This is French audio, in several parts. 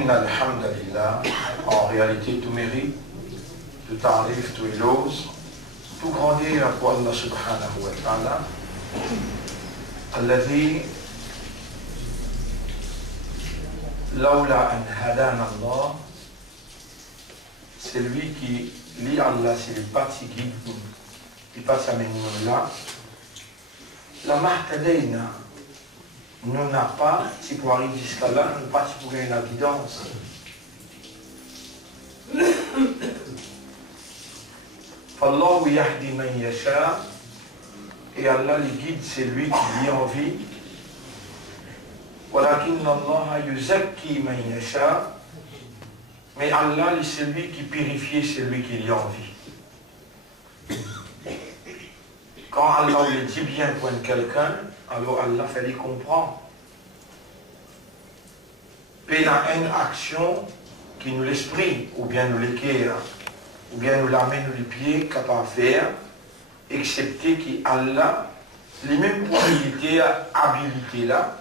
Inna alhamdulillah, en réalité tout mérite, tout tarif, tout éloge, tout grandir pour Allah subhanahu wa ta'ala, alladhi lawla an hadana Allah, c'est lui qui lit Allah, c'est le parti qui passe à nous là. La mahtadaina nous n'a pas, si pour arriver jusqu'à là, nous pas pour une évidence. Fallahu yahdi man yasha, et Allah le guide, c'est lui qui lit en vie. Walakin Allah yuzakki man yasha, mais Allah c'est lui qui purifie celui qui lit en vie. Quand Allah le dit bien pour quelqu'un, alors Allah fait lui comprendre. Il y a une action qui nous l'esprit, ou bien nous l'équerre, ou bien nous la main, nous les pieds, capable de faire, excepté qu'Allah, les mêmes possibilités, habilité là,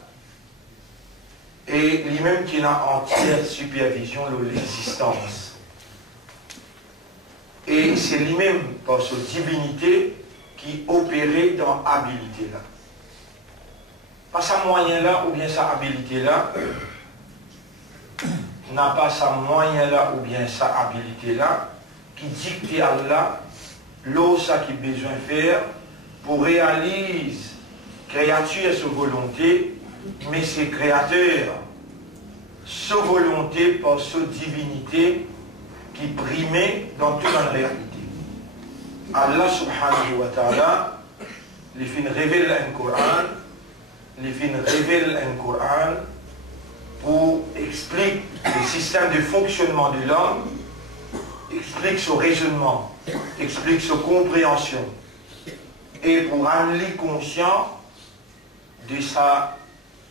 et les mêmes qui n'a entière supervision de l'existence. Et c'est les mêmes, par sa divinité, qui opérait dans habilité là. Pas sa moyen là, ou bien sa habilité là, n'a pas sa moyen là, ou bien sa habilité là, qui dicte à Allah l'eau ça qu'il a besoin de faire pour réaliser créature sa volonté, mais c'est créateur sa volonté par sa divinité qui primait dans toute la réalité. Allah subhanahu wa ta'ala les fin révèle un Coran, les fin révèle un Coran pour expliquer le système de fonctionnement de l'homme, explique son raisonnement, explique sa compréhension, et pour rendre lui conscient de sa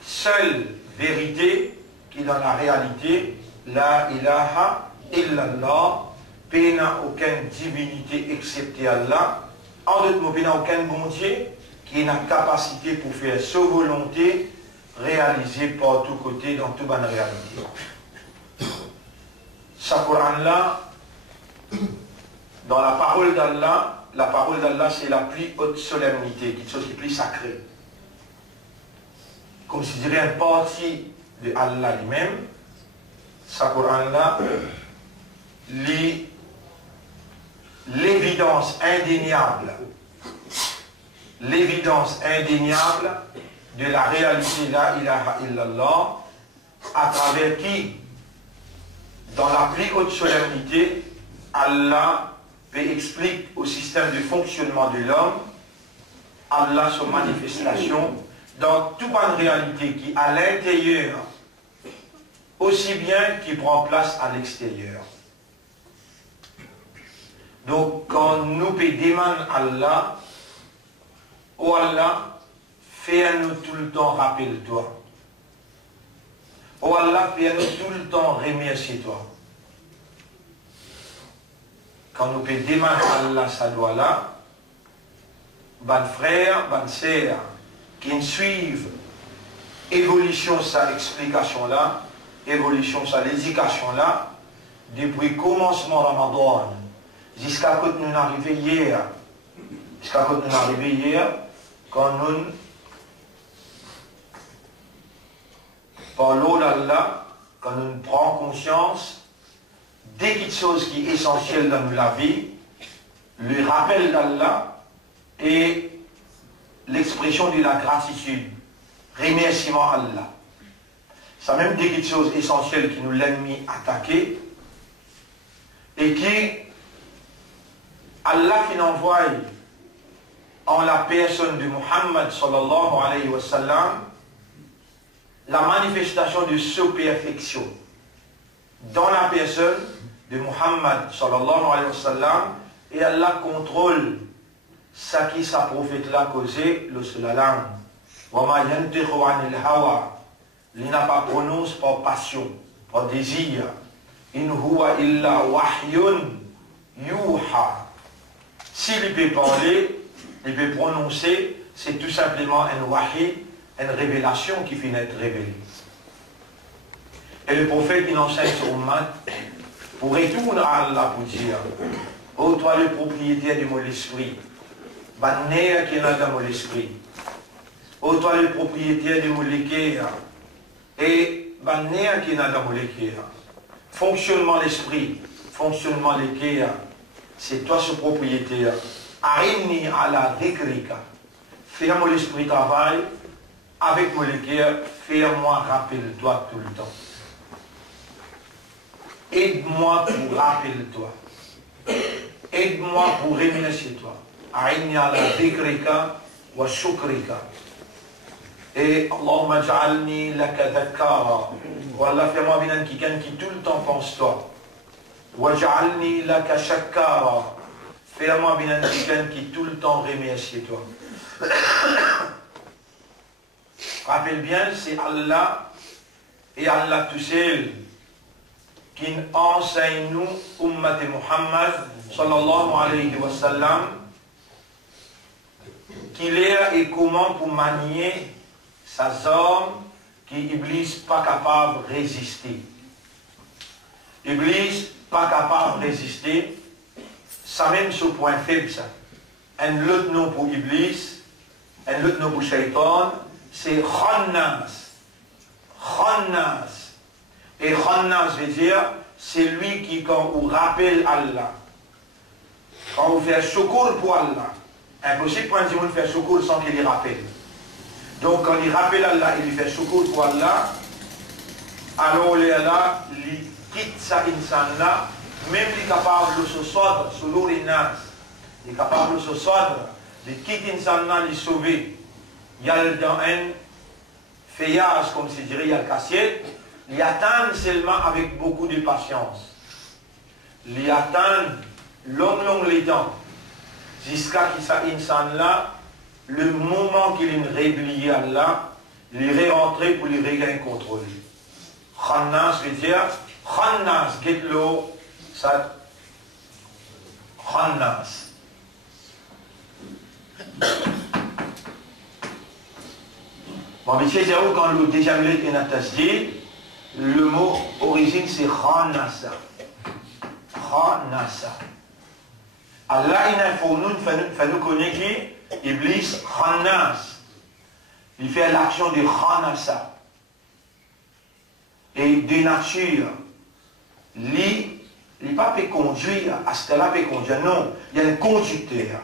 seule vérité qui est dans la réalité, la ilaha illallah, il n'y a aucune divinité excepté Allah, en d'autres mots, il n'y a aucun bon Dieu qui a la capacité pour faire sa volonté réalisée par tous côtés dans toute bonne réalité. Ce Coran-là, dans la parole d'Allah c'est la plus haute solennité, quelque chose qui est plus sacré. Comme si je dirais une partie de Allah lui-même, ce Coran-là, l'évidence indéniable de la réalité la ilaha illallah, à travers qui, dans la plus haute solennité, Allah explique au système de fonctionnement de l'homme, Allah sa manifestation dans toute une réalité qui à l'intérieur, aussi bien qui prend place à l'extérieur. Donc quand nous demandons Allah, oh Allah, fais-nous tout le temps rappelle-toi. Oh Allah, fais-nous tout le temps remercie-toi. Quand nous demandons Allah ça doit là, ban frère, ban sœur, qui suivent évolution sa explication là, évolution sa l'éducation là, depuis commencement Ramadan, jusqu'à quand nous arrivons hier, quand nous parlons d'Allah, quand nous prenons conscience dès quelque chose qui est essentiel dans la vie, le rappel d'Allah et l'expression de la gratitude, remerciement à Allah. Ça même des quelque chose essentiel qui nous l'ennemi attaqué et qui Allah qui envoie en la personne de Muhammad sallallahu alayhi wa sallam la manifestation de sa perfection dans la personne de Muhammad sallallahu alayhi wa sallam, et Allah contrôle ça qui sa prophète l'a causé le seul langue. Wa ma yantiqu anil hawa, il n'a pas prononcé par passion, par désir. In huwa illa wahyun yuha. S'il peut parler, il peut prononcer, c'est tout simplement un wahi, une révélation qui finit d'être révélée. Et le prophète, il enseigne sur Ummat pour retourner à Allah pour dire, ô toi le propriétaire de mon esprit, banner qui est dans mon esprit, ô toi le propriétaire de mon l'équerre, et banner qui est dans mon l'équerre. Fonctionnement l'esprit, fonctionnement l'équerre, c'est toi ce propriétaire. Arini ala dhikrika. Fais-moi l'esprit travail, avec mon l'équerre, fais-moi rappelle-toi tout le temps. Aide-moi pour rappeler-toi. Aide-moi pour remercier toi. Aini ala dhikrika wa shukrika. Et Allahumma ja'alni laka dhakkara. Wallah, fais-moi bien quelqu'un qui tout le temps pense toi. Wa ja'alni laka shakkara. Fais-moi bien quelqu'un qui tout le temps remercie toi. Rappelle bien, c'est Allah et Allah tout seul qui enseigne nous, Ummat Muhammad, sallallahu alayhi wa sallam, qu'il est et comment pour manier sa zone qui Iblis pas capable de résister. Iblis pas capable de résister, ça même ce point faible ça. Un autre nom pour Iblis, un autre nom pour Shaitan, c'est Khannas. Khannas. Et Khannas veut dire, c'est lui qui, quand on rappelle Allah, quand on fait secours pour Allah, impossible pour un monde faire secours sans qu'il y rappelle. Donc quand il rappelle Allah et il fait secours pour Allah, alors là, il quitte sa insan là, même il est capable de se sortir sur l'eau et nas, il est capable de se sortir, de quitter insan là, de sauver. Il y a dans un feuillage, comme se dirait, il y a le cassier, il attend seulement avec beaucoup de patience. Il attend long les temps, jusqu'à ce que insan là, le moment qu'il est réveillé à Allah, il est rentré pour lui regagner le contrôle. Khannas veut dire, Khannas, get l'eau, ça, Khannas. Bon, mais c'est où quand le déjà est attaché, le mot origine c'est Khannasa. Khannasa. Allah, il fait nous connaître Iblis Khannas. Il fait l'action de Khannasa. Et de nature, il n'est pas peut conduire, à ce là peut conduire, non, il y a un conducteur.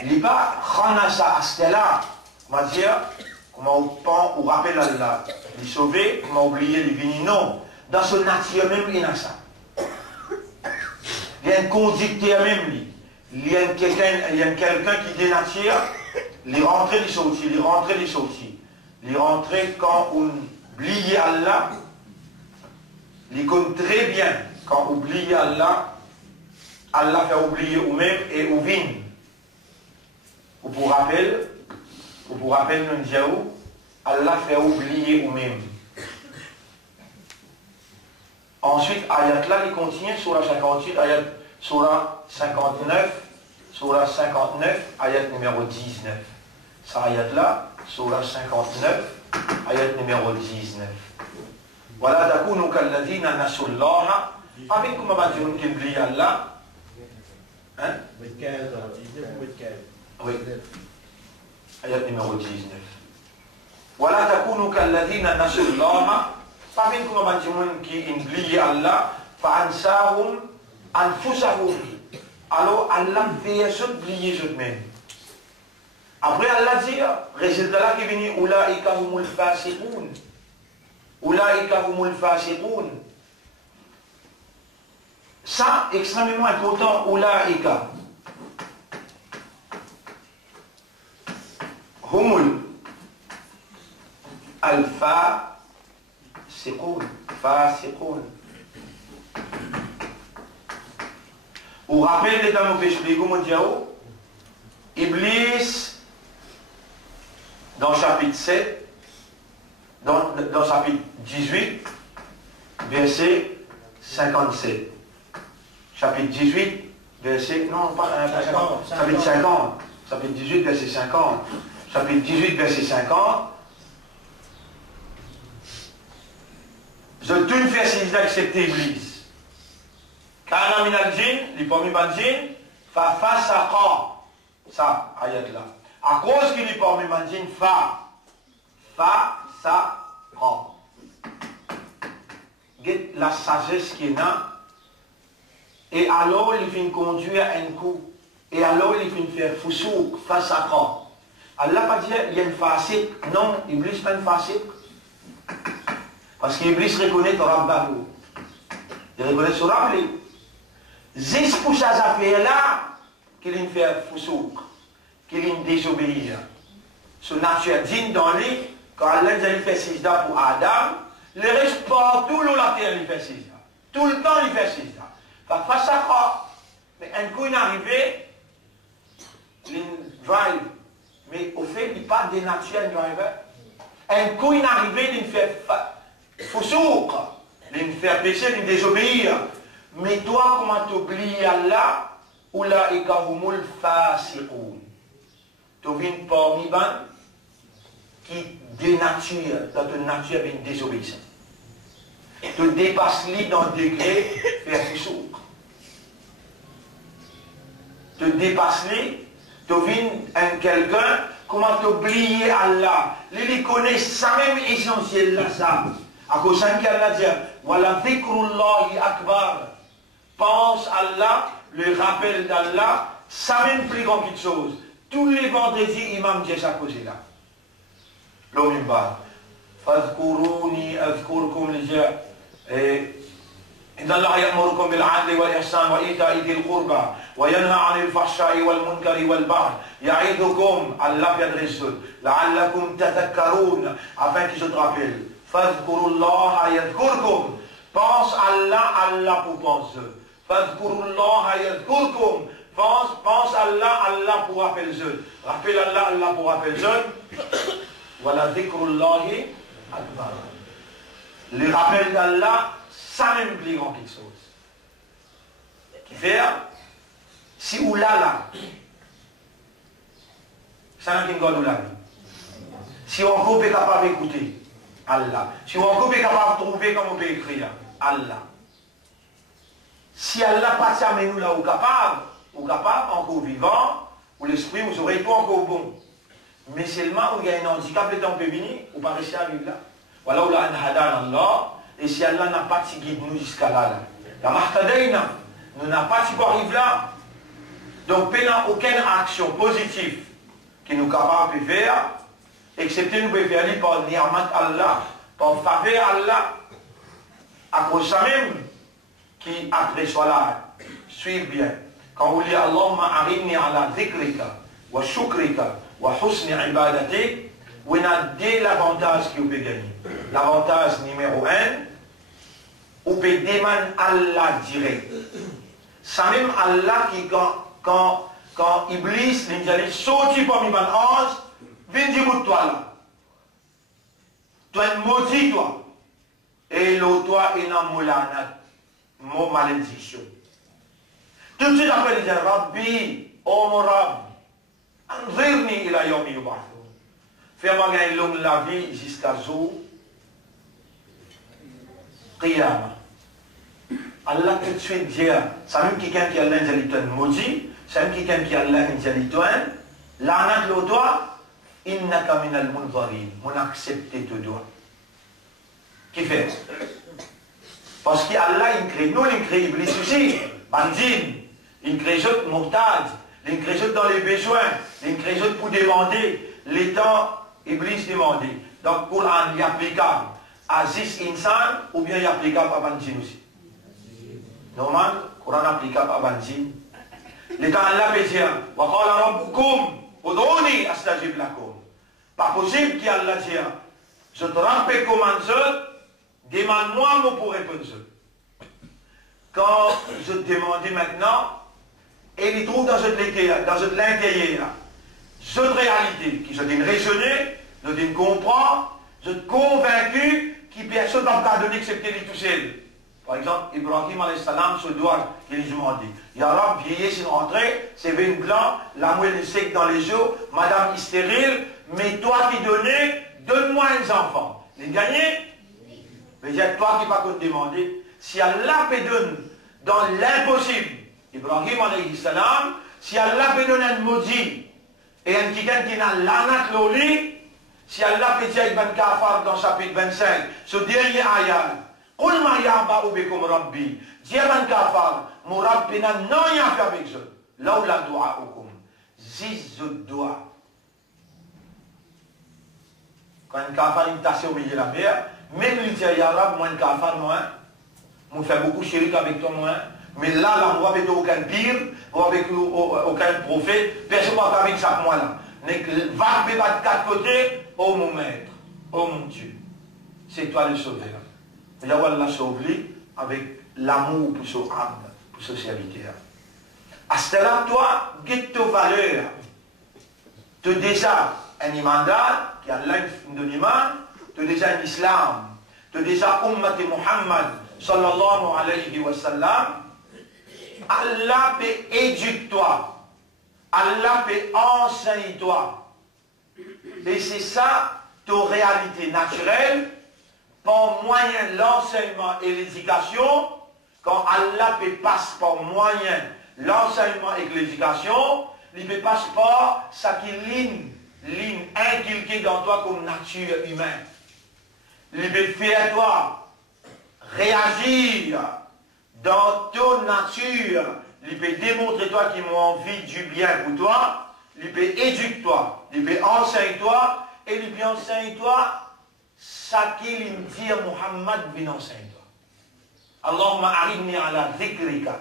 Il n'est pas Khanasa à ce là, on va dire, comment on rappelle Allah, il est sauvé, comment oublier les vignes, non. Dans son nature même, il y a ça. Il y a un conducteur même, lui. Il y a quelqu'un qui dénature, il rentre, il sortit, il rentre, il sortit. Il rentre quand on oublie Allah, il connaît très bien quand on oublie Allah, Allah fait oublier ou-même et ou vin. Ou pour rappel, nous disons, Allah fait oublier ou-même. Ensuite, ayat là, il continue sur la 58, ayat sur la 59, sur la 59, ayat numéro 19. Ça ayat là, sur la 59, ayat numéro 19. Voilà, takunu kalladhina nasullaha. Avec comment va dire qu'il oublie Allah? Hein? Oui. Ayat numéro 19. Voilà, takunu kalladhina nasullaha. Avec comment va dire qu'il oublie Allah? Fa'ansahum anfusahum. Alors Allah fait oublier eux-mêmes. Après Allah dit, résultat là qui vient, Ulaika humul fasiqun. Ulaika humul fasiqun. Ça, extrêmement important, Ulaika. Humul al-fasiqun. Fasiqun. Vous rappelez les temps où je explique comment dire Iblis, dans chapitre 7, dans chapitre 18, verset 57. Chapitre 18, verset, non, pas chapitre 50. Chapitre 18, verset 50. Chapitre 18, verset 50. Je tout fait sijda excepté Iblis. Kana min al-jin, les parmi man jin, fa fasaqa. Ça, ayat là. À cause qu'il est parmi man jin, fasaqa. Get la sagesse qui est là. Et alors il vient conduire un coup. Et alors il vient faire fusouk, fasaqa. Allah pas dire il y a une fasik. Non, Iblis pas une fasik. Parce qu'Iblis reconnaît Rabbahu. Il reconnaît son Rabbi. Juste pour ces affaires-là, qu'il fait fusouk, qu'il désobéir. Son nature digne dans lui, quand Allah a fait sijda pour Adam, le reste partout où la terre il fait sijda. Tout le temps il fait sijda. Face à quoi? Mais un coup il est arrivé, il drive. Mais au fait, il n'est pas dénaturé un driver. Un coup il est arrivé, il fait fusouk, il fait pécher, il désobéir. Mais toi, comment t'oublies Allah? Oula ikahumul fasiqoun. Tu viens parmi ban qui dénature, dans ton nature avec une désobéissance. Tu dépasses lui dans le degré, faire fusouk. Tu dépasses lui, tu viens quelqu'un, comment t'oublier Allah? Il connaît ça même essentiel là, ça. À cause de ça, Allah dit, voilà, dhikrullahi akbar. Pense à Allah, le rappel d'Allah, ça même plus grand qu'une chose. Tous les vendredis, Imam dit ça cause là. L'homme parle. Fadhkuruni azkurkum li إن الله يأمركم بالعدل والإحسان وإيتاء ذي القربى وينهى عن الفحشاء والمنكر والبغي يعظكم الله يدرسون لعلكم تذكرون afin qu'ils se rappellent. فاذكروا الله يذكركم. Pense Allah, Allah pour penser. فاذكروا الله يذكركم. Pense Allah, Allah pour rappeler eux. Rappelle Allah, Allah pour rappeler eux. Voilà ذكر الله أكبر. Le rappel d'Allah, ça même plus grand quelque chose. Qui fait, si oulala, ça n'a qu'une grande oulala. Si on coupe est capable d'écouter, Allah. Si on coupe est capable de trouver comme on peut écrire, Allah. Si Allah passe à nous là, ou capable, encore vivant, ou l'esprit, vous n'aurez pas encore bon. Mais seulement où il y a un handicap, le temps peut venir, ou pas rester à vivre là. Voilà où là, un hadan Allah. Et si Allah n'a pas de guide nous jusqu'à là, la mahtadaïna, nous n'a pas de arrive là. Donc, il n'y a aucune action positive qui nous capable de faire, excepté nous pouvons faire par ni'mat Allah, par faveur Allah, à cause de ça même, qui après soit là, suivez bien. Quand vous dites Allahumma arinni ala dhikrika, wa shukrika, wa husni ibadatik, vous avez deux avantages que vous pouvez gagner. L'avantage numéro 1, vous pouvez demander Allah direct. Ça même Allah qui, quand Iblis, il sorti parmi les anges, viens dire pour toi là. Tu es maudit toi. Et l'autre toi est dans moulana, mon malédiction. Tout de suite après il dit Rabbi, oh mon Rab, anzirni ila yawmi yub'athun. Fais-moi gagner longue la vie jusqu'à jour Qiyamah. Allah tout de suite dit, c'est même quelqu'un qui a l'intelligence maudit, c'est même quelqu'un qui a l'intelligence, l'anat le doigt, innaka minal munzarin, mon accepté te doigt. Qui fait? Parce qu'Allah, il crée, nous, il crée Iblis aussi, bandine, il crée d'autres mortades, il crée d'autres dans les besoins, il crée d'autres pour demander, les temps, Iblis demandé. Donc, Coran, il est applicable à 10 insan ou bien il est applicable à bandine aussi. Normal, Coran applicable à bandine. Les temps, Allah peut dire, wa qala rabbukum, ud'uni astajib lakum. Pas possible qu'Allah dise, je te rappelle comment je, demande-moi, moi pour répondre. Quand je te demande maintenant, et il trouve dans cette l'intérieur, cette réalité qui se dit raisonner, je dis comprendre, je suis convaincu qu'il n'y a personne dans le cas donné excepté lui tout seul. Par exemple, Ibrahim a.s. se doit, il lui demande, Ya Rab, vieillir, c'est une entrée, c'est vin blanc, la moelle sec dans les yeux, madame est stérile, mais toi qui donnais, donne-moi un enfant. Il gagné? Mais c'est toi qui vas te demander, si Allah peut donner dans l'impossible, Ibrahim alayhi salam, si Allah peut donner un maudit, et un quelqu'un qui n'a l'anat l'oli, si Allah peut dire Ibn Kafar dans chapitre 25, ce dernier ayat, Qul ma ya'ba'u bikum rabbi, dis Ibn Kafar, mon Rabbi n'a rien fait avec eux. Là où la du'a'ukum, ziz doua. Quand un Kafar il tasse au milieu de la mer, même il dit ya Rab, moi un Kafar, moi, on fait beaucoup chérik avec toi, moi. Mais là, on va avec aucun pire, ou avec aucun prophète, personne ne va faire avec ça, moi là. Va de quatre côtés, oh mon maître, oh mon Dieu, c'est toi le sauveur. Yahweh l'a sauvé avec l'amour pour son âme, pour son serviteur. À ce là toi, guette tes valeurs. Tu as déjà un imandat, qui a l'âme de l'iman, tu as déjà un islam, tu as déjà Ummat Muhammad, sallallahu alayhi wa sallam. Allah peut éduquer toi. Allah peut enseigner toi. Et c'est ça, ta réalité naturelle, par moyen de l'enseignement et l'éducation, quand Allah peut passer par moyen l'enseignement et l'éducation, il peut passer par ça qui ligne inculqué dans toi comme nature humaine. Il peut faire toi réagir dans ton nature, il peut démontrer toi qui m'a envie du bien pour toi, il peut éduquer toi, il peut enseigner toi, et il peut enseigner toi ça qu'il me dit Muhammad vient enseigner toi. Allahumma aridni ala dhikrika.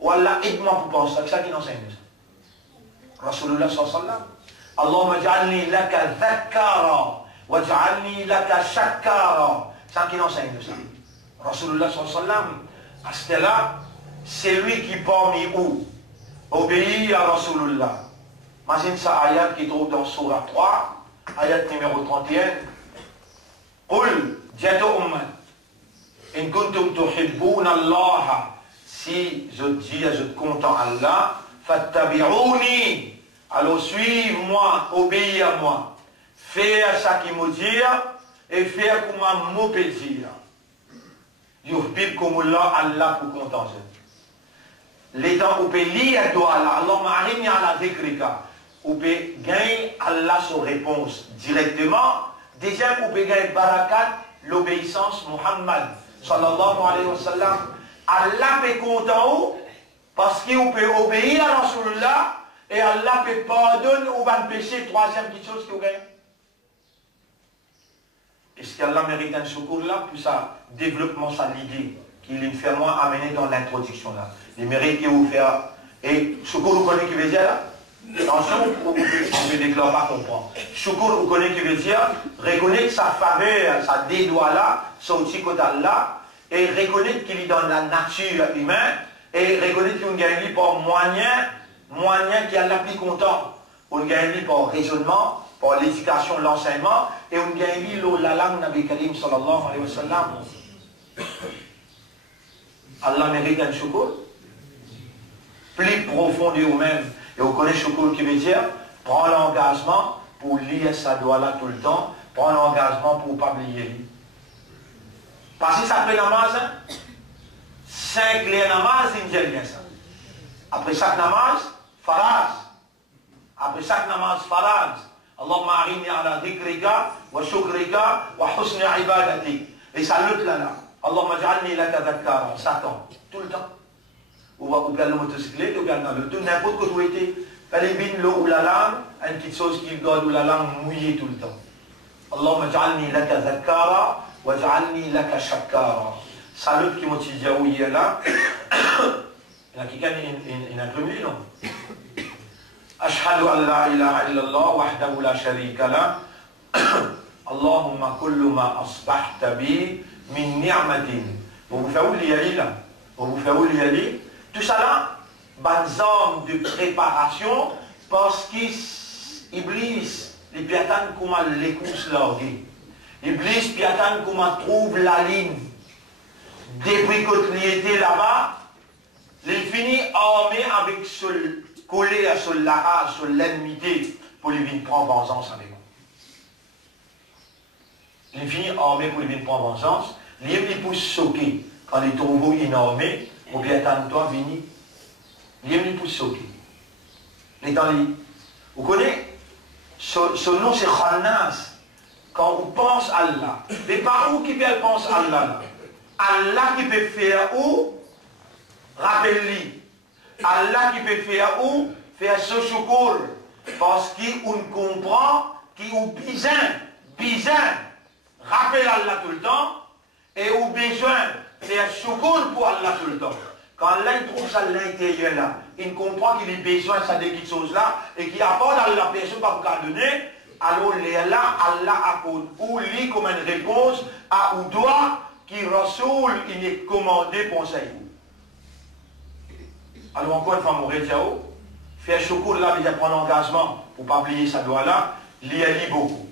Ou Allah aide-moi pour penser, c'est ça qu'il enseigne ça. Rasulullah sallallahu alayhi wa sallam. Allahumma ja'alni laka dhakkara, wa ja'alni laka shakkara. C'est ça qu'il enseigne ça. Rasulullah sallallahu alayhi wa sallam, à ce là, c'est lui qui parmi où obéit à Rasulullah. Imagine ça ayat qui trouve dans Surah 3, ayat numéro 31. Qul, dites aux ummat, in kuntum tuhibbuna Allah, si je dis, je te content Allah, fattabi'uni, alors suive-moi, obéis à moi, fais ça qui me dit, et fais comme m'obéir. Yuhbibkumullah, Allah pour content. Les temps où peut lire Allah, Allahumma arini ala dhikrika, où peut gagner Allah sa réponse directement. Deuxième, où peut gagner barakat, l'obéissance Muhammad sallallahu alayhi wa sallam. Allah peut content parce qu'il peut obéir à Rasulullah et Allah peut pardonner ou va pécher. Troisième petite chose qu'il gagne. Est-ce qu'Allah mérite un secours là pour ça développement, ça l'idée qu'il est fermement amené dans l'introduction là. Il mérite qu'il vous faire. Et secours, vous connaissez ce qu'il veut dire là? Attention, on ne déclare pas comprendre. Secours, vous connaissez ce qu'il veut dire? Reconnaître sa faveur, sa dédoigt là, son petit côté là, et reconnaître qu'il est dans la nature humaine, et reconnaître qu'il gagne par moyen qui a la plus content. On gagne par raisonnement, par l'éducation, l'enseignement, et on gagne la langue Nabi Karim sallallahu alayhi wa sallam. Allah mérite un secours plus profond de vous-même. Et vous connaissez le secours qui veut dire prends l'engagement pour lire sa doigt là tout le temps, prends l'engagement pour ne pas oublier. Parce que ça fait namaz, 5 les namaz, il dit bien ça. Après chaque namaz, faraz. Après chaque namaz, faraz. Allahumma arini ala dhikrika, wa shukrika, wa husni ibadatik. Et ça lutte là. Allahumma ja'alni laka dhakkara. Ça tombe tout le temps. Ou bien le motocyclette, ou bien dans le tout, n'importe quoi où était. Fallait bien l'eau ou la langue, une petite chose qui garde ou la langue mouillée tout le temps. Allahumma ja'alni laka dhakkara, wa ja'alni laka shakkara. Salut qui m'a dit où il est là. Il y a quelqu'un qui a imprimé, non? Ashhadu an la ilaha illallah wahdahu la sharika la. Allahumma kullu ma asbahta bi min ni'matin. Vous faites où il y a là? Vous faites où il y a? Tout ça là, bonne de préparation parce qu'Iblis, les piatans comment les courses là, Iblis piatan comment trouve la ligne. Depuis qu'il était là-bas, il finit armé avec ce collé à ce lahar, sur l'ennemi pour lui venir prendre vengeance avec vous. il finit armé pour lui prendre vengeance, il pousse choquer quand il trouve énormé, ou bien attends-toi, vini. Il pousse choquer. Vous connaissez, ce nom c'est Khannas. Quand on pense à Allah, mais par où qui peut penser à Allah? Allah qui peut faire où? Rappelle-lui. Allah qui peut faire où? Faire ce secours. Parce qu'on comprend qu'il a besoin, rappelle Allah tout le temps, et a besoin de faire secours pour Allah tout le temps. Quand Allah trouve ça à l'intérieur là, il comprend qu'il a besoin de ça de quelque chose là, et qu'il apporte à la personne pas pour qu'elle donner, alors là, Allah accorde ou lit comme une réponse à ou doit qui Rasoul il est commandé pour ça. Alors encore une fois, mon rédiao, faire secours là, il prendre engagement pour ne pas oublier sa doigt là, lire beaucoup.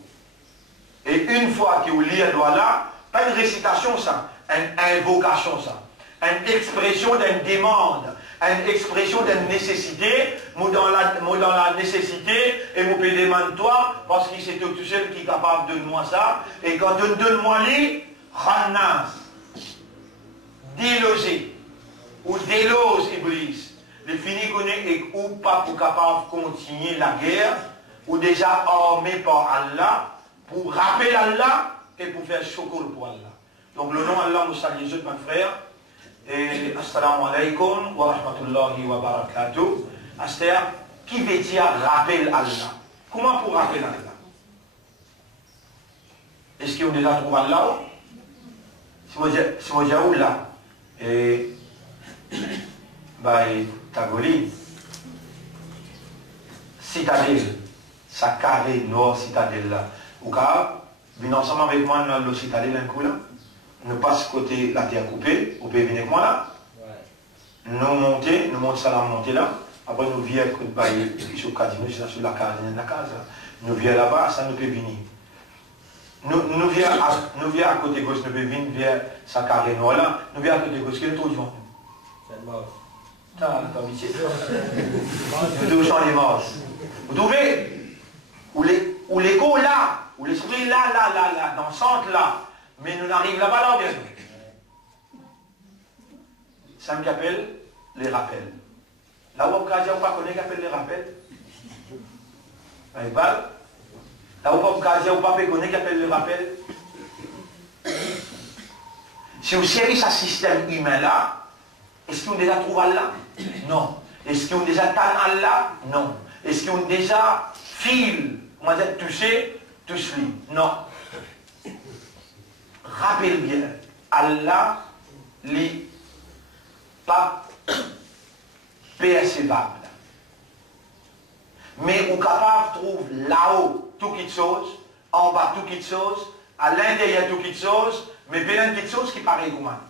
Et une fois qu'il lit la doigt là, pas une récitation ça, une invocation ça, une expression d'une demande, une expression d'une nécessité, moi dans la nécessité, et moi peux demander toi, parce que c'est tout seul qui est capable de donner-moi ça, et quand on donne-moi lui, Khannas, déloger, ou délose Iblis, le fini connaît et ou pas pour capable de continuer la guerre, ou déjà armé par Allah, pour rappeler Allah, et pour faire secours pour Allah. Donc le nom Allah nous salue les autres, mes frères. Et assalamu alaikum wa rahmatullahi wa barakatuh. Aster, qui veut dire rappel Allah? Comment pour rappeler Allah? Est-ce qu'on déjà trouvé Allah? Si vous dites où là? Et bah, Tagoli, citadelle, sa carré nord citadelle là. Ou cas, venez ensemble avec moi dans le citadelle un coup là. Nous passe côté la terre coupée, vous pouvez venir avec moi là. Ouais. Nous montons ça là, monter là. Après nous viens sur la case. Nous viens là-bas, ça nous peut venir. Nous viens à côté gauche, nous pouvons venir vers sa carré noir là. Nous viens à côté gauche, qui est le trou du vent? C'est le mort. T'as habitué. Nous devons changer les morts. Vous trouvez? Ou l'écho là, ou l'esprit là, dans le centre là. Mais nous n'arrivons là-bas là, bien sûr. Ça me appelle les rappels. Là où on ne pas connaît qu'appelle les rappels. Là où on ne pas connaît qu'appelle les rappels. Si vous servez ce système humain là, est-ce qu'on déjà trouve Allah? Non. Est-ce qu'on déjà tend Allah? Non. Est-ce qu'on déjà file, on va dire touché, touche-lui? Non. Rappelle bien, Allah n'est pas percevable. Mais on est capable de trouver là-haut tout quelque chose, en bas tout quelque chose, à l'intérieur tout quelque chose, mais bien quelque chose qui paraît humain.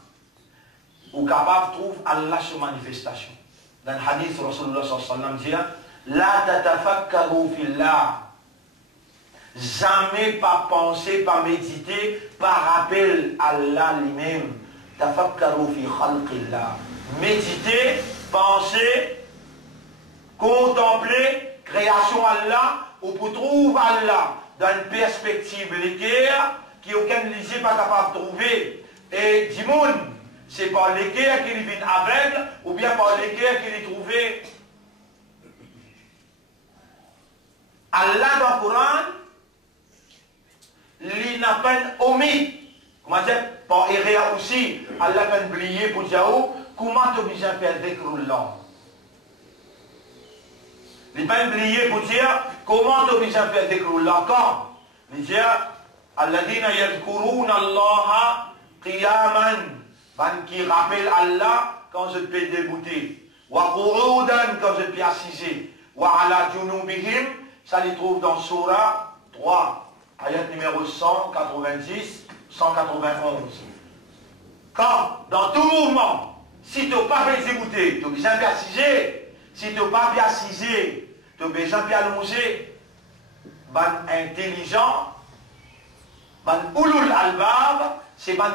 On est capable de trouver Allah sur manifestation. Dans le hadith, Rasulullah sallallahu alayhi wa sallam dit, la tatafakkaru fillah. Jamais pas penser, pas méditer, pas rappel à Allah lui-même. Tafakkaru fi khalqillah. Méditer, penser, contempler, création Allah, ou pour trouver Allah dans une perspective l'équerre qui aucun lycée pas capable de trouver. Et Dimoun, c'est par l'équerre qu'il vient aveugle, ou bien par l'équerre qu'il est trouvé. Allah dans le Coran, il n'a pas omis. Comment dire? Par erreur aussi, Allah a oublié pour dire comment tu es obligé de faire dhikrullah. Il n'a pas oublié pour dire comment tu es obligé de faire dhikrullah. Quand? Il dit alladhina yadhkuruna Allah qiyaman. Qui rappelle Allah quand je te peux débouter. Wa qu'udan quand je te peux assiser. Wa ala junubihim. Ça les trouve dans Surah 3. Ayat numéro 190, 191. Quand, dans tout mouvement, si tu n'as pas fait exécuter, tu as besoin de assiser. Si tu n'as pas bien assisé, tu as besoin de allonger. Ban intelligent, ban ulul albab, c'est ban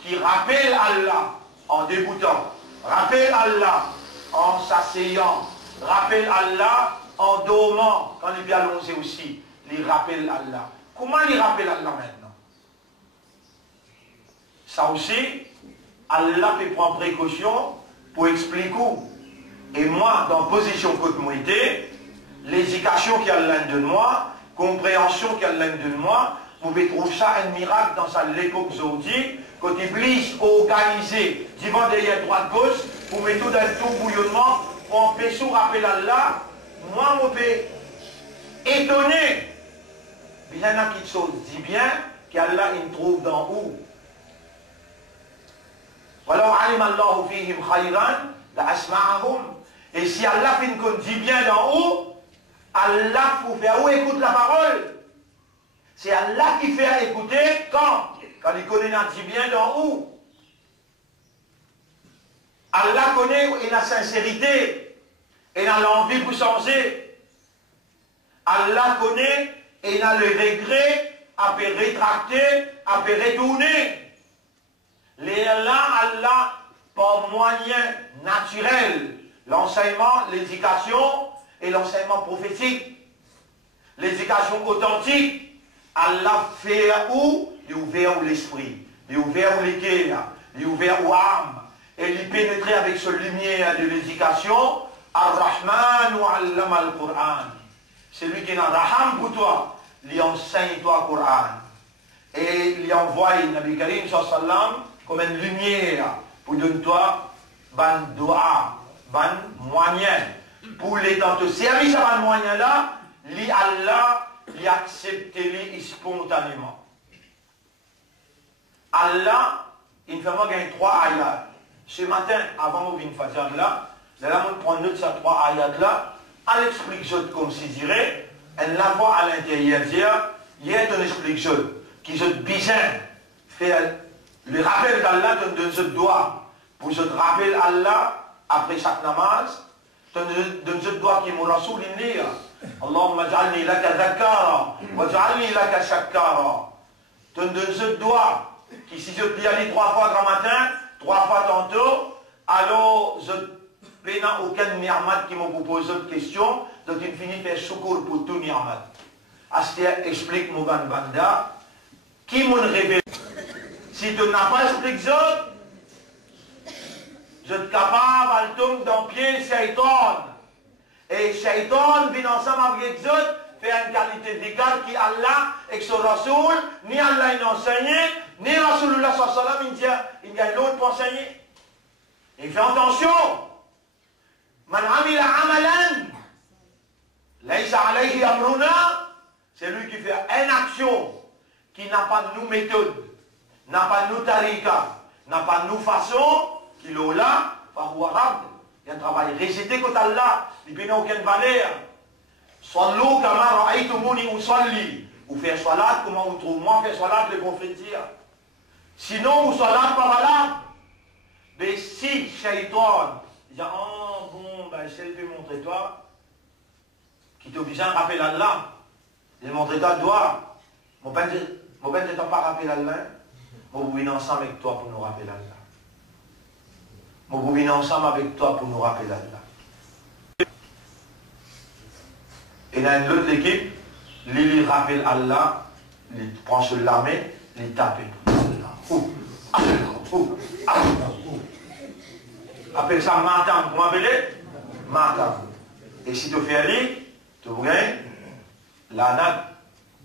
qui rappelle Allah en déboutant, rappelle Allah en s'asseyant, rappelle Allah en dormant, quand il est allongé aussi, il rappelle Allah. Comment il rappelle Allah maintenant? Ça aussi, Allah peut prendre précaution pour expliquer. Et moi, dans la position que moi été, l'éducation qu'Allah donne moi, compréhension qu'Allah donne moi, vous pouvez trouver ça un miracle dans l'époque aujourd'hui, quand Iblis organisé, devant derrière droite gauche, pour mettre tout dans tout bouillonnement, pour empêcher de rappeler Allah, moi, je peux étonner. Il y en a qui se dit bien qu'Allah il trouve dans où. Et si Allah fait une dit bien d'en haut, Allah faut faire où écoute la parole. C'est Allah qui fait écouter quand il connaît dit bien d'en haut. Allah connaît et la sincérité et l'envie pour changer. Allah connaît et il a le regret à peut rétracter, à peut retourner. Allah, par moyen naturel, l'enseignement, l'éducation et l'enseignement prophétique, l'éducation authentique, Allah fait où? Il est ouvert l'esprit, il est ouvert les cœurs, il est ouvert aux âmes, et il pénétrer avec ce lumière de l'éducation, Ar-Rahman ou Allama al-Qur'an. C'est lui qui est dans Raham pour toi, il enseigne toi le Coran. Et il envoie Nabi Karim sallam comme une lumière pour donner toi ban doa, ban moyen. Pour les dans te servir à ban moyen là, li Allah, li accepte-les spontanément. Allah, il fait moi gagner 3 ayats. Ce matin, avant de venir Fajr là, on prend note de ces 3 ayats là, elle explique ça comme si dirait, elle la voit à l'intérieur, il y a une explication qui se bizarre, fait le rappel d'Allah donne ce doigt, pour se rappeler Allah après chaque namaz, donne ce doigt qui est mon rasoul, il dit, Allahumma ja'alni laka dhakara, wa ja'alni laka shakkara. Donne ce doigt, qui si je te dis 3 fois grand matin, 3 fois tantôt, alors je n'ai aucun ni'mat qui m'a posé cette question, donc il finit par secours pour tout ni'mat. Astia explique Mougan Banda, qui m'ont révélé. Si tu n'as pas expliqué ça, je suis capable de tomber dans le pied Shaitan. Et Shaitan vient ensemble avec les autres, fait une qualité d'écart qui Allah et son Rasoul, ni Allah il enseigne, ni Rasulullah sallallahu il y a l'autre pour enseigner. Et fais attention. Man amila amalan, laysa alayhi amruna, c'est lui qui fait une action qui n'a pas de nous méthode, n'a pas de nous tarika, n'a pas de nous façon, qui l'eau là, il y a un travail récité contre Allah, il n'y a aucune valeur. Sallu kama ra'aytumuni usalli. Ou faire salat, comment vous trouvez moi faire salat, le prophète dit. Sinon, vous salat pas valable. Mais si Shaitan, il dit, oh bon, ben, si elle peut montrer toi, qui t'oblige à rappeler Allah, il montrer toi le doigt. Mon père ne t'a pas rappelé Allah, mon boubine ensemble avec toi pour nous rappeler Allah. Mon boubine ensemble avec toi pour nous rappeler Allah. Et dans une autre équipe, il rappelle Allah, il prend sur la main, il tape. Appelle ça matam, comment appeler? Matam. Et si tu fais aller, tu gagnes la nade,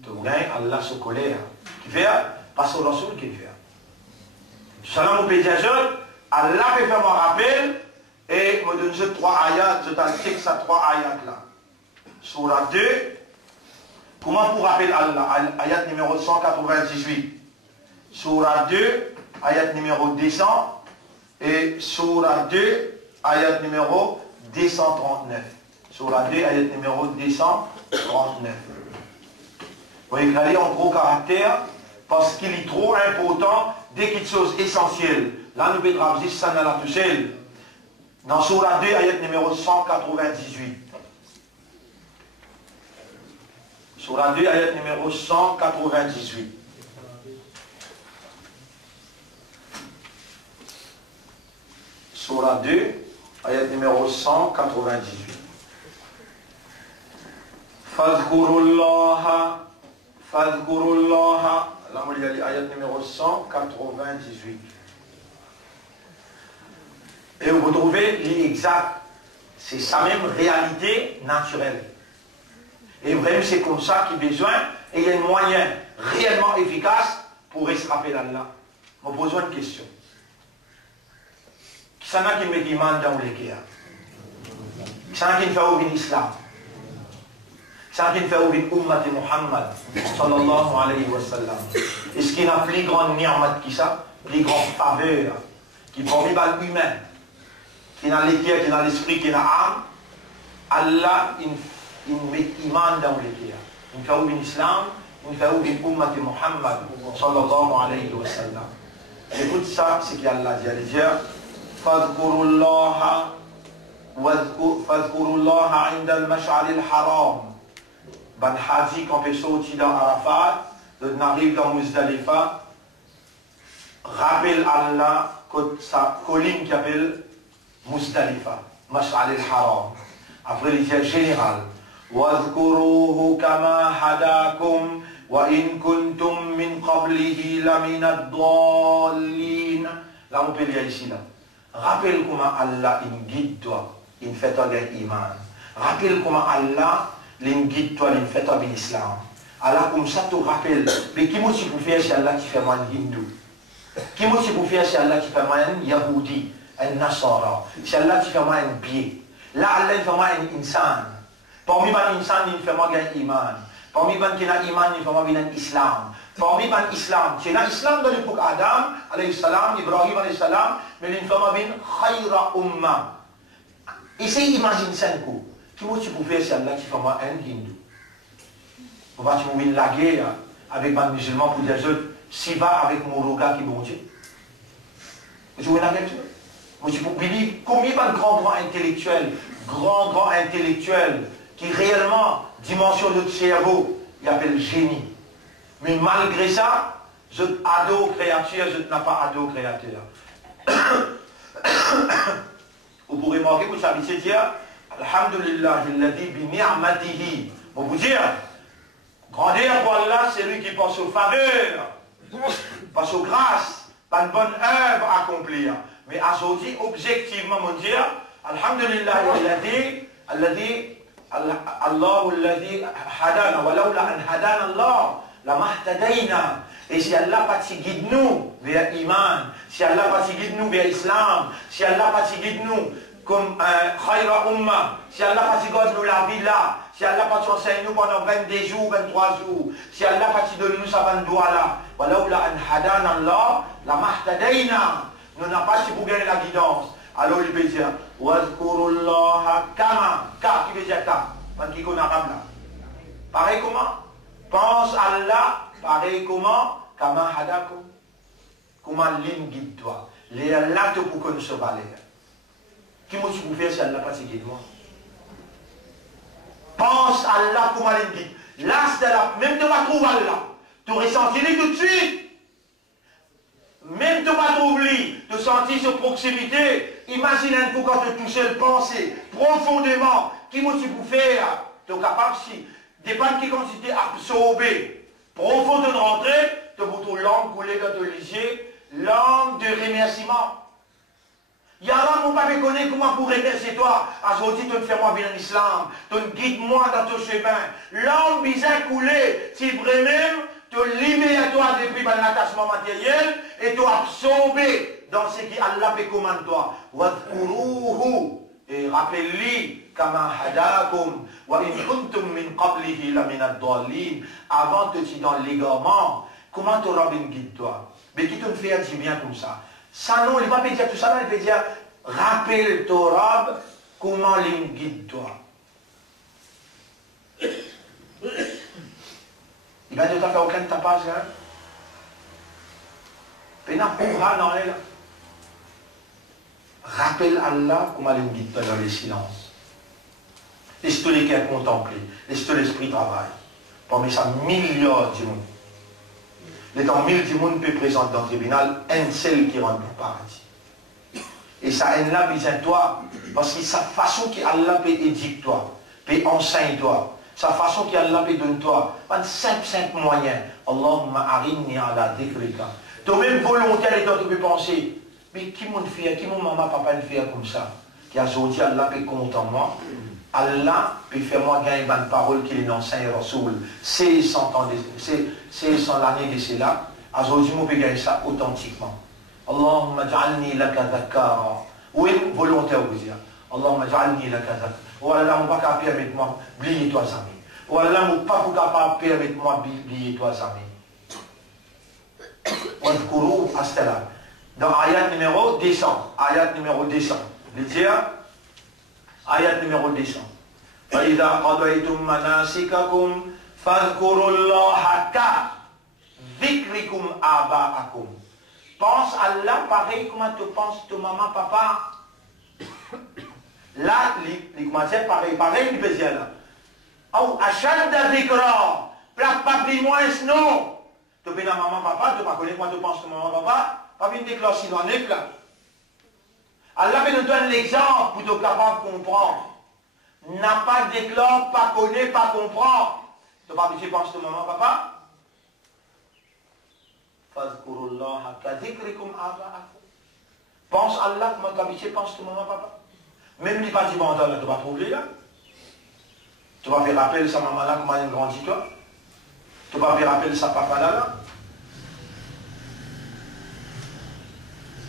tu gagnes Allah se colère. Qui fait? Pas sur le Rasoul qui fait. Salam au pédiateur, Allah peut faire mon rappel et me donne ce 3 ayats, je t'indique ces 3 ayats là. Surah 2, comment pour rappeler Allah? Ayat numéro 198. Surah 2, ayat numéro 200. Et Surah 2, ayat numéro 239. Surah 2, ayat numéro 239. Vous écrivez en gros caractère parce qu'il est trop important dès qu'il y a une chose essentielle. Là, nous verrons juste ça dans la touchelle. Dans Surah 2, ayat numéro 198. Surah 2, ayat numéro 198. Surah 2, ayat numéro 198. Fadhkurullaha Fadhkurullaha, là on lit l'ayat numéro 198. Et vous trouvez l'exact, c'est sa même réalité naturelle. Et vraiment c'est comme ça qu'il y a besoin, et il y a un moyen réellement efficace pour se rappeler d'Allah. Je me pose une question. Qui s'en a qui me demande dans les guerres? Qui s'en a qui me fait ouvrir l'islam? Qui s'en a qui me fait ouvrir l'ummat de Muhammad sallallahu alayhi wa sallam? Est-ce qu'il y a une plus grande ni'mat qui ça? Plus grande faveur qui prend l'humain, qui a l'équerre, qui a l'esprit, qui a l'âme? Allah, il met iman dans les guerres. Il fait ouvrir l'islam, il fait ouvrir l'ummat de Muhammad sallallahu alayhi wa sallam. Écoute ça, c'est qu'Allah dit, il dit, Fadhkurullaha inda al-mash'ar al-haram. Ben Hadi, quand il sortit dans Arafat, on arrive dans Muzdalifa, rappelle Allah, sa colline qui appelle Muzdalifa, Mash'ar al-haram. Après, il dit général, Wadhkuruhu kama hadakum. وَإِن كُنْتُم مِّن قَبْلِهِ لَمِنَ الضَّالِّينَ. Là, on peut lire ici. Là. Rappelle comment Allah guide toi, il fait toi gagner iman. Rappelle comment Allah guide toi, il fait toi bien l'islam. Allah, comme ça, te rappelle. Mais qui m'a dit pour faire chez Allah qui fait moi un hindou? Qui m'a dit pour faire chez Allah qui fait moi un yahoudi, un nasara? Chez Allah qui fait moi un pied. Là, Allah fait moi un insan. Parmi les insan, il fait moi gagner iman. Parmi les qui ont iman, il faut avoir un islam. Parmi les islam, c'est un islam de l'époque Adam, alayhi salam, Ibrahim, alayhi salam, mais il faut avoir une khayra umma. Essayez d'imaginer ça un coup. Qui vous pouvez faire, c'est Allah qui fait moi un hindou. Vous voyez, vous la guerre avec un musulman pour dire, si va avec mon roga qui est bon Dieu. Vous voyez la guerre? Vous pouvez combien de grands intellectuels, grands intellectuels, qui réellement, dimension de cerveau, il appelle génie. Mais malgré ça, je ado créature, je n'ai pas ado créateur. Vous pourrez marquer, vous savez dire, Alhamdulillah, il l'a dit, bi ni'matihi. Pour vous dire, grandeur pour Allah, c'est lui qui pense aux faveurs, pense aux grâces, pas une bonne œuvre à accomplir. Mais à ce dit, objectivement, mon Dieu, Alhamdulillah, il l'a dit, Allah alladhi hadana walaula an hadana Allah lama ihtadayna. Et si Allah pas guide nous vers iman, si Allah pas guide nous vers islam, si Allah pas guide nous comme khayra umma, si Allah pas guide nous la vie là, si Allah pas enseigne nous pendant 22 jours, 23 jours, si Allah pas donne nous sa doigt là, walaula an hadana Allah lama ihtadayna. Nous n'avons pas si pour gagner la guidance. Alors il peut dire, Wadhkurullaha kama, ka qui veut dire ka, qui connaît arabe là. Pareil comment? Pense à Allah, pareil comment? Kama hadakum. Comment l'im guide toi? Les Allah te pour qu'on se valait. Qui m'a dit pour faire si Allah pas te guide moi? Pense à Allah comment l'im guide. Là c'est là, même tu vas trouver Allah. Tu ressentis tout de suite. Même tu vas t'oublier, te sentir sur proximité, imagine un coup quand tu touches le pensée, profondément, qui m'a-tu pour faire? Tu es capable, si, dépend de qui quantité absorbée, profond de rentrer, tu vas ton langue couler dans ton lisier, langue de remerciement. Il y a un qui ne connaît comment pour remercier toi. Aujourd'hui, tu me fais moi bien en islam, tu me guides moi dans ton chemin. Langue bizarre couler, si vraiment, te libérer à toi depuis l'attachement matériel et te absorber dans ce qui Allah peut commander toi. Wadhkuruhu et rappelle-lui kama hadakum wa in kuntum min qablihi la min ad-dallin. Avant de te dans l'égarement, comment te rendre une guide toi? Mais qui te fait dire bien comme ça? Ça non, il va pas dire tout ça, il va dire rappelle ton Rab comment il guide toi. Il va ne faire aucun tapage, hein? Mais non, là. Rappelle Allah comment il guide toi dans le silence. Laisse-toi les cœurs contempler. Laisse-toi l'esprit travailler. Parmi ça, milliards de monde. Les temps 1000 du monde peut présenter dans le tribunal un seul qui rentre au paradis. Et ça haine-là besoin de toi, parce que sa façon qu'Allah peut éduquer toi, peut enseigner toi, sa façon qu'Allah peut donner toi. Pas cinq moyens. Allahumma arinni ala dhikrika. Toi-même volontaire et toi tu peux penser, mais qui m'a fait, qui mon maman, papa me fait comme ça? Qui a dit Allah peut compter en moi. Allah peut faire moi gagner une parole qu'il est dans Saint Rasoul. 600 ans, 600 l'année de cela. Aujourd'hui, je peux gagner ça authentiquement. Allahumma ja'alni laka dhakara. Oui, volontaire vous dire. Allahumma ja'alni laka dhakara. Oh Allah, mon pas capable permettre moi oublier toi amis. Oh Allah, mon pas capable permettre moi oublier toi amis. Wadhkuru astala. Dans ayat numéro 200. Ayat numéro 200. Le dire ayat numéro 200. فَإِذَا قَضَيْتُمْ مَنَاسِكَكُمْ فَاذْكُرُوا اللَّهَ كَذِكْرِكُمْ آبَاءَكُمْ. Pense à Allah pareil comment tu penses ton maman, papa. Là, les commentaires pareil, il peut dire là. Ou achanda dhikra, pas plus moins non. Tu peux dire maman, papa, tu ne connais pas, tu penses ton maman, papa, pas bien déclarer si l'on est là. Allah nous donne l'exemple pour te capable de comprendre. N'a pas déclaré, pas connaît, pas comprendre. Tu pas tu penses ton maman, papa. Fazkurullaha kadhikrikum aba'akum. Pense à Allah, comment tu habitué, pense ton maman, papa. Même les pas dit bon, là, tu vas trouver là. Tu vas faire rappel sa maman là, comment elle grandit toi. Tu vas faire rappel sa papa là.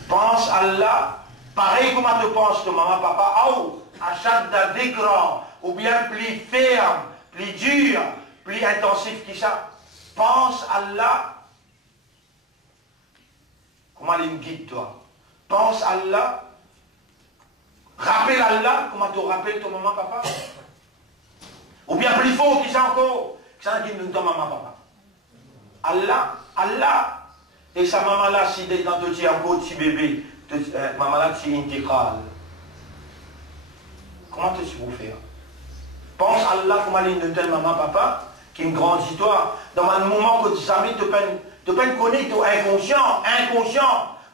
Pense à Allah, pareil comment tu penses ton maman, papa, ou achat d'écran, ou bien plus ferme, plus dur, plus intensif que ça. Pense à Allah, comment il me guide toi. Pense à Allah, rappelle Allah, comment tu rappelles ton maman, papa. Ou bien plus fort que ça encore, que ça dit ton maman, papa. Allah, et sa maman là, si dans ton petit encore, petit bébé, maman là, c'est intégral. Comment tu peux faire? Pense à Allah, comment il nous donne maman, papa, qui me grandit toi. Dans un moment que jamais tu peux connaître, tu es inconscient.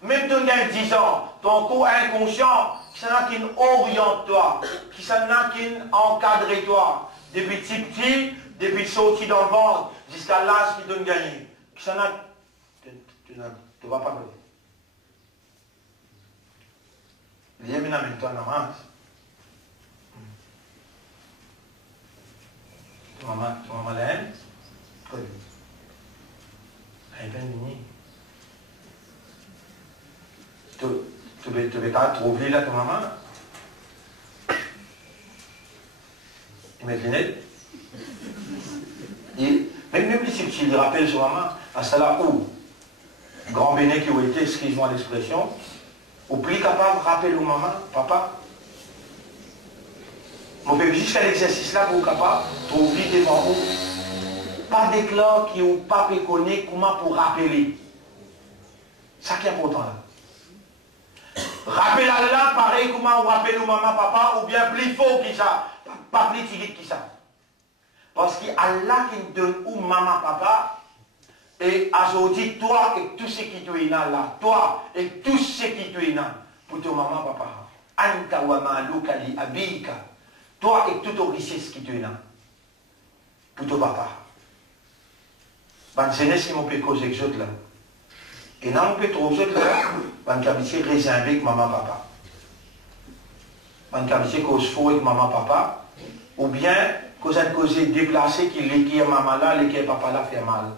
Même tu as 10 ans, ton corps inconscient, qui s'en a qui oriente toi, qui s'en a qui encadre toi. Depuis petit, depuis sorti dans le ventre, jusqu'à l'âge qui donne gagner. Qui s'en a, tu ne vas pas connaître. Viens maintenant, toi, non, tu maman l'aime? Connu. Elle est bien unie. Tu veux pas trouver là ta maman? Il met les lunettes. Même si tu rappelles sur maman, à cela où, grand béné qui a été, excuse-moi l'expression, ou plus capable de rappeler au maman, papa. On peut juste faire l'exercice là pour être capable de trouver devant vous. Pas d'éclat qui ou pas connaître comment pour rappeler. Ça qui est important là. Rappel Allah, pareil comment on rappelle au maman, papa, ou bien plus fort que ça. Pas plus timide que ça. Parce que Allah qui nous donne ou maman, papa, et aujourd'hui, toi et tout ce qui te est là, toi et tout ce qui te est là, pour ton maman, papa. Anta wa maluka li abika. Toi et toute richesse qui te est là, pour ton papa. Ban jeunesse qui m'ont fait causer avec eux là. Et non, on peut trouver eux là, ban kabitier réservé avec maman, papa. Ban kabitier cause faux avec maman, papa. Ou bien, cause un causé déplacé qui l'équipe maman là, l'équipe papa là fait mal.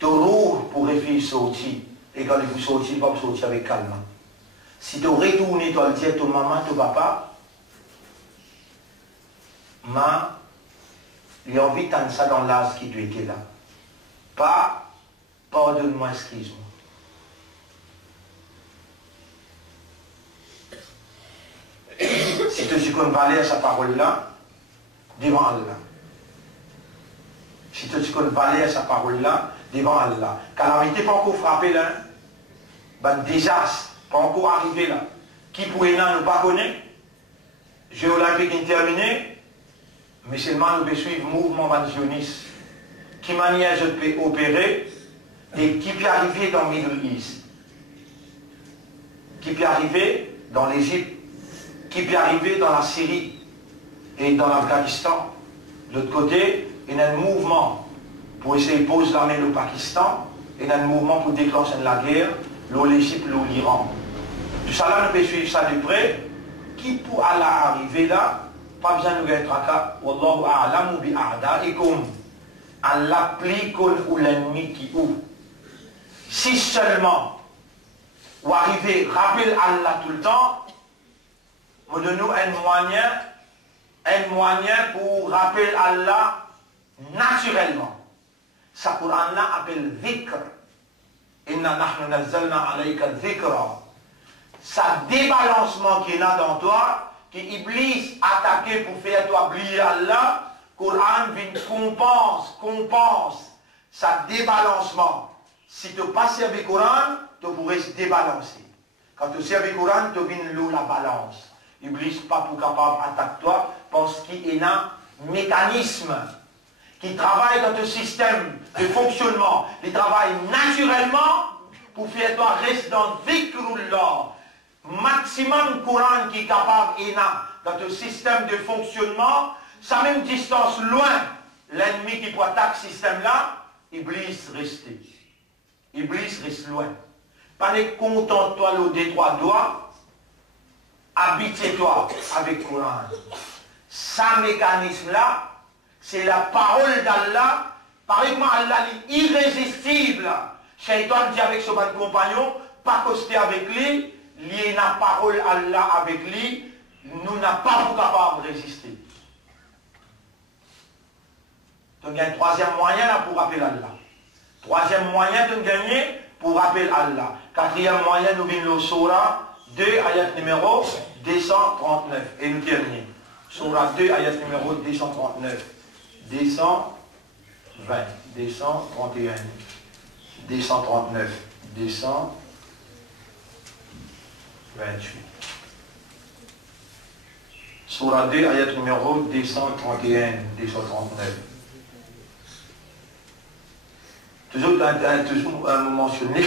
Tu roules pour réfléchir sortir. Et quand vous sortir, il va sortir avec calme. Si tu retournes, tu vas dire à ton maman, ton papa, il a envie de t'entendre ça dans l'âge qui tu étais là. Pas, pardonne-moi, excuse-moi. Si tu connais valer sa parole là, devant Allah. Si tu connais valer sa parole là, devant Allah. Calamité pas encore frappé là, ben désastre pas encore arrivé là. Qui pourrait nous pas connaître? Jeux olympiques interminés, mais seulement nous devons suivre le mouvement sioniste. Qui manière je peux opérer et qui peut arriver dans le Middle East, qui peut arriver dans l'Égypte, qui peut arriver dans la Syrie et dans l'Afghanistan, De l'autre côté, il y a un mouvement pour essayer de poser l'armée au Pakistan, et il y a un mouvement pour déclencher la guerre, l'Égypte, l'Iran. Tout ça là, nous pouvons suivre ça de près. Qui pour Allah arriver là, pas besoin de nous être à Wallahu a'lamu bi a'da'ikum. Allah plie ou l'ennemi qui ouvre. Si seulement, ou arriver, rappelle Allah tout le temps, vous donnez un moyen pour rappeler Allah naturellement. Ça Coran là appelle dhikr. Inna nahnu nazzalna alayka dhikra. Ça débalancement qui est là dans toi, qui Iblis attaqué pour faire toi oublier Allah, Coran vient compense ça débalancement. Si tu passes avec Coran, tu pourrais se débalancer. Quand tu sais avec Coran, tu viens l'eau la balance. Iblis pas pour capable d'attaquer toi parce qu'il y a un mécanisme qui travaille dans ton système de fonctionnement. Il travaille naturellement pour faire toi rester dans dhikrullah. Maximum Coran qui est capable et dans ton système de fonctionnement, sa même distance loin, l'ennemi qui peut attaquer ce système-là, Iblis reste. Iblis reste loin. Pas de contente-toi le des trois doigts, habite-toi avec Coran. Ce mécanisme-là, c'est la parole d'Allah. Par exemple, Allah est irrésistible. Shaitan dit avec son bon compagnon, pas coster avec lui, lier la parole Allah avec lui, nous n'a pas pour capable de résister. Donc il y a un troisième moyen là pour rappeler Allah. Troisième moyen de gagner pour rappeler Allah. Quatrième moyen, nous venons au Surah 2, ayat numéro 239. Et nous terminons. Surah 2, ayat numéro 239. 220, 231, 239, 228. Surah 2, ayat numéro 231, 239. Toujours mentionné.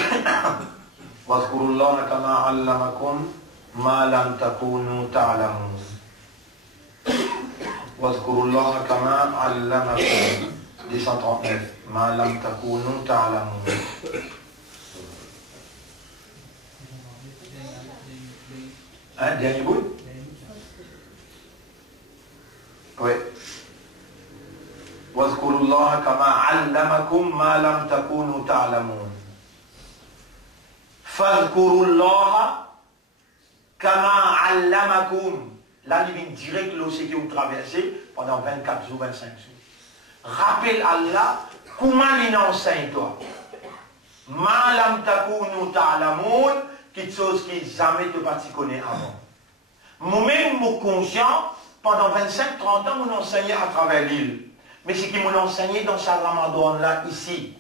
واذكروا الله كما علمكم ما لم تكونوا تعلمون. واذكروا الله كما علمكم 239 ما لم تكونوا تعلمون. Hein, dernier bout? Oui. واذكروا الله كما علمكم ما لم تكونوا تعلمون. فاذكروا الله كما علمكم. Là, il vient direct l'océan que vous traversez pendant 24 jours, 25 jours. Rappelle Allah, comment il enseigne toi. Ma lam takunu ta'lamoun, quelque chose qui jamais te pas connaît avant. Moi-même, mon conscient, pendant 25-30 ans, on enseignait à travers l'île. Mais c'est qui m'ont enseigné dans sa Ramadan là, ici.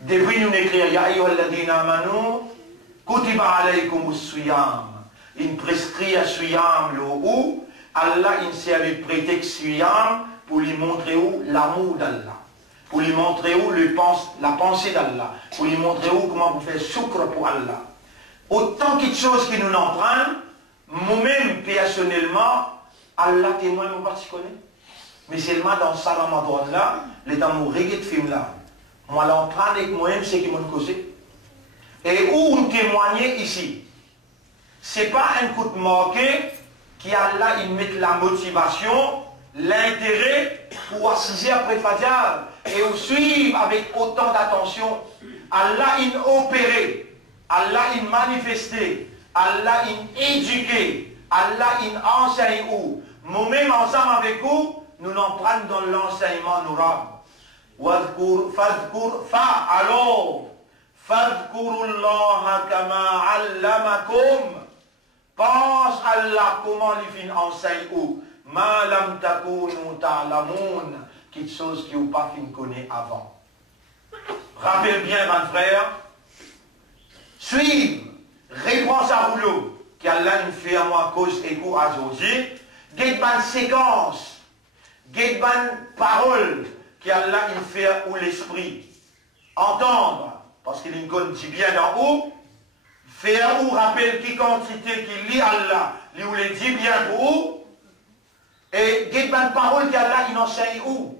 Depuis nous écrire, Ya ayyuhalladhina amanu, kutiba alaykumus siyam. Il prescrit à siyam le où, Allah il s'est avec prétexte siyam pour lui montrer où l'amour d'Allah. Pour lui montrer où la pensée d'Allah. Pour lui montrer où comment vous faire soukra pour Allah. Autant de choses qui nous en prennent, moi-même personnellement, Allah témoin mon particulier. Mais seulement dans ce Ramadan là, les dans mon reggae de film là, moi l'en prendre avec moi-même, c'est qui m'ont causé. Et où on témoignait ici, c'est pas un coup de marqué qui Allah il met la motivation, l'intérêt pour assiser après Fajr et au suivre avec autant d'attention. Allah il opéré, Allah il manifesté, Allah il éduqué, Allah il enseigne où. Nous-mêmes ensemble avec vous, nous n'en prenons dans l'enseignement nous alors, fadhkurullaha kama allamakum. Pense Allah comment il fin enseigne où. Ma lam takunu ta'lamoun. Quelque chose qui ou pas fin connaît avant. Rappelle bien, mon frère. Suive. Réponse à rouleau. Qu'Allah nous fait à moi cause et coup à aujourd'hui. Guette une séquence. Guette une parole. Qu'Allah il fait ou l'esprit. Entendre. Parce qu'il dit bien en haut. Faire ou rappelle qui quantité qui lit Allah. Lui ou les dit bien pour où. Et guette la parole qu'Allah il enseigne où?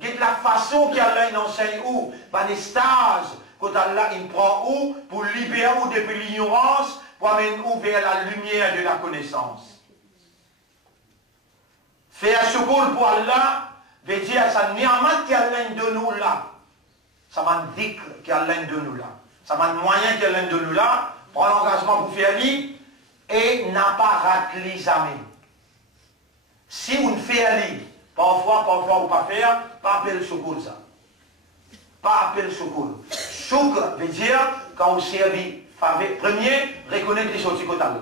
Guette la façon qu'Allah il enseigne où? Par les stages quand Allah il prend où? Pour libérer ou depuis l'ignorance, pour amener où vers la lumière de la connaissance. Faire ce rôle pour Allah, veut dire ça ni'mat qu'Allah de nous là. Ça m'a dit qu'Allah de nous là. Ça m'a moyen qu'Allah de nous là, prendre l'engagement pour faire lui et n'a pas raté jamais. Si vous ne faites lui, parfois vous pas faire, pas appeler le secours ça. Pas appeler le secours. Choukr veut dire quand vous servez, premier, reconnaître les choses que là.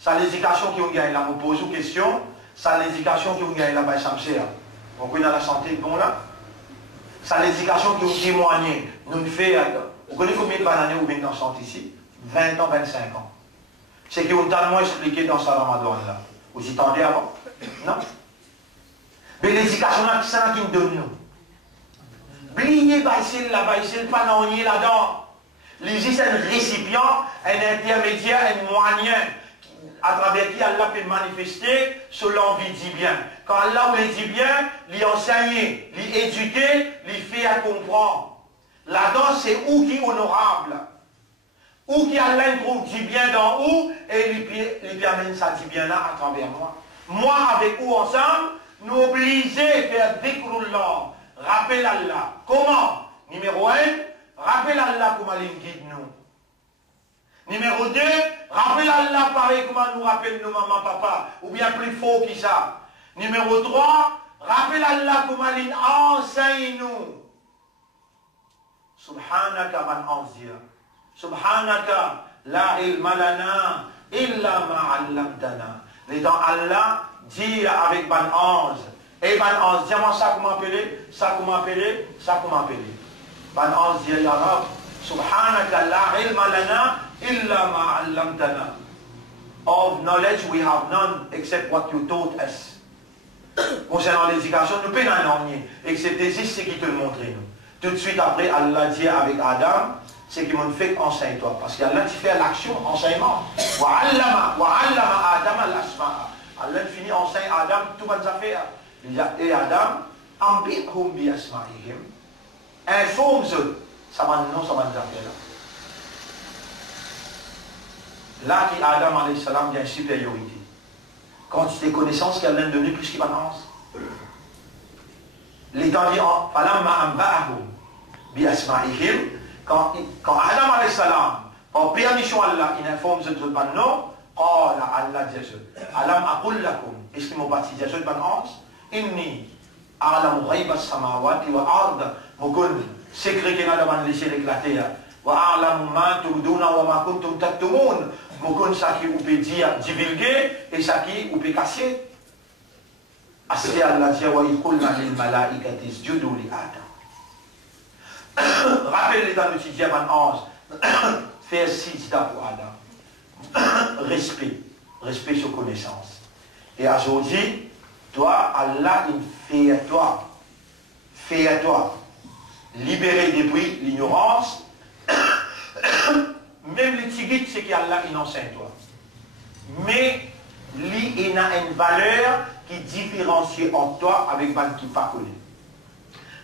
Ça l'éducation qui vous gagne là, vous posez une question, ça l'éducation qui vous gagne là, ça me sert. On connaît la santé, bon là. Ça l'éducation qui vous témoigne. Nous faisons, vous connaissez combien de années vous venez dans la santé ici? 20 ans, 25 ans. C'est qui ont tellement expliqué dans sa Ramadan là. Vous y tendez avant? Non. Mais l'éducation là, c'est ça qui nous donne nous. Bliez Baïsil là, Baïsil, pas n'ennuyer là-dedans. L'église c'est un récipient, un intermédiaire, un moyen à travers qui Allah peut manifester sur l'envie dit bien. Quand Allah vous dit bien, lui enseigner, lui éduquer, lui faire comprendre. Là-dedans, c'est où qui est honorable. Où qui Allah trouve dit bien dans où, et lui amène ça dit bien là à travers moi. Moi avec vous ensemble, nous obliger à faire dhikrullah, rappel Allah. Comment? Numéro 1, rappel Allah comment il guide nous. Numéro 2, rappel Allah pareil comment nous rappelle nos maman, papa, ou bien plus faux que ça. Numéro 3, rappel Allah comment il enseigne nous. Subhanaka man anzir. Subhanaka la ilma lana illa ma 'allamtana. Les dans Allah dit avec ban ange. Et ban ange, dis-moi ça comment appeler, ça comment appeler, ça comment appeler. Ban ange dit ya Rab, Subhanaka la ilma lana illa ma 'allamtana. Of knowledge we have none except what you taught us. Concernant l'éducation, nous ne pouvons pas en excepté juste ce qui te le montre nous. Tout de suite après, Allah dit avec Adam, c'est qu'il m'a fait enseigne-toi. Parce qu'Allah tu fais l'action, enseignement. Wa allama Adam al-asma'a. Allah finit enseigne Adam tout bonnes affaires. Il dit, et Adam, ambihum bi asma'ihim. Informe-eux. Ça va non, ça va nous affaires là. Là, qui Adam alayhi salam, il y a une supériorité. Quand tu as connaissances qu'Allah est devenu plus qu'il balance. Les temps dit, falamma amba'ahum bi asma'ihim. Quand Adam alayhi salam, par permission Allah, il informe ce truc de non, qala Allah dit alam aqul lakum, est-ce qu'il m'a baptisé ce ban ange? Inni a'lamu ghaiba as-samawati wa ard, mukun secret qu'il a devant laisser l'éclater, wa a'lamu ma tubduna wa ma kuntum taktumun, mukun ça qui vous peut dire divulguer et ça qui vous peut cacher. Asli Allah dit wa yqulna lil malaikati isjudu li Adam. Rappelle-les dans le quotidien, mon ange, faire sijda pour Adam. Respect sur connaissance. Et aujourd'hui, toi, Allah, il fait à toi, libérer des bruits, l'ignorance, même les tigrites, c'est qu'Allah, il enseigne toi. Mais, il a une valeur qui différencie entre toi avec un qui pas connu.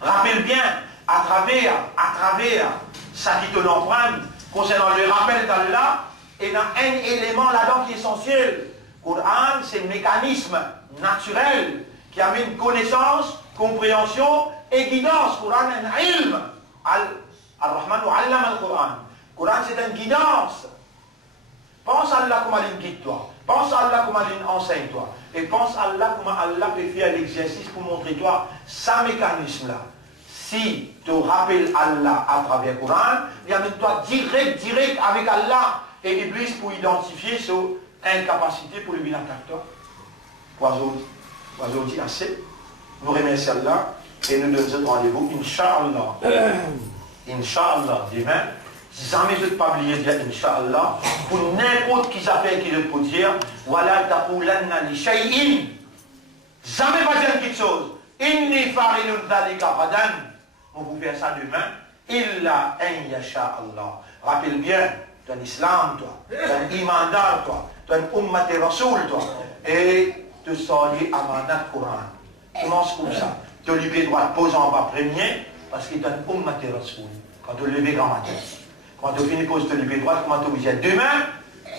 Rappelle bien, à travers ça qui te l'emprunte, concernant le rappel d'Allah, il y a un élément là-dedans qui est essentiel. Le Coran, c'est un mécanisme naturel qui amène connaissance, compréhension et guidance. Le Coran est un ilm. Al-Rahman wa allam al-Coran. Le Coran, c'est une guidance. Pense à Allah comment il guide toi. Pense à Allah comment il enseigne toi. Et pense à Allah comment Allah peut faire l'exercice pour montrer toi ce mécanisme-là. Si tu rappelles Allah à travers le Coran, il y a toi direct avec Allah et Iblis pour identifier son incapacité pour le bilan avec toi. Aujourd'hui, assez. Nous remercions Allah et nous donnons rendez-vous, Inch'Allah. Inch'Allah, demain. Jamais je ne peux pas oublier de dire Inch'Allah pour n'importe qui s'appelle qui veut dire Wala taqulanna li shay'in. Jamais pas dire quelque chose. Inni farilun dhalika ghadan. On vous faire ça demain. Illa en yasha Allah. Rappelle bien, tu es un islam, toi. Tu es un imandar, toi. Tu es un ummat et rasoul, toi. Et te sortir amanat Coran. Commence comme ça. Tu le pied droit, pose en bas premier, parce qu'il donne un matériel. Quand tu le lever grand matin. Quand tu finis, pose le pied droit, comment tu obligé demain,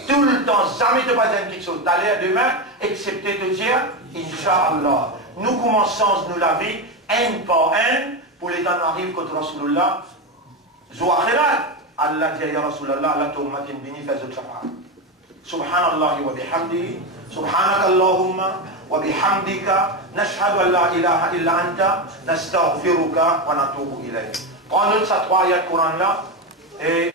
tout le temps, jamais tu pas une petite chose. D'aller demain, excepté de dire, Inch'Allah. Nous commençons nous la vie, un par un, pour les temps arrive quand Rasulullah, Zouakhirat, Allah dit, Ya Rasulallah, Allah t'ummatin bini fazul shafa'a. Subhanallah wa bihamdihi, subhanaka Allahumma wa bihamdika, nashhadu an la ilaha illa anta, nastaghfiruka wa natubu ilayk. Prends-nous sa 3 ayats de Coran là, et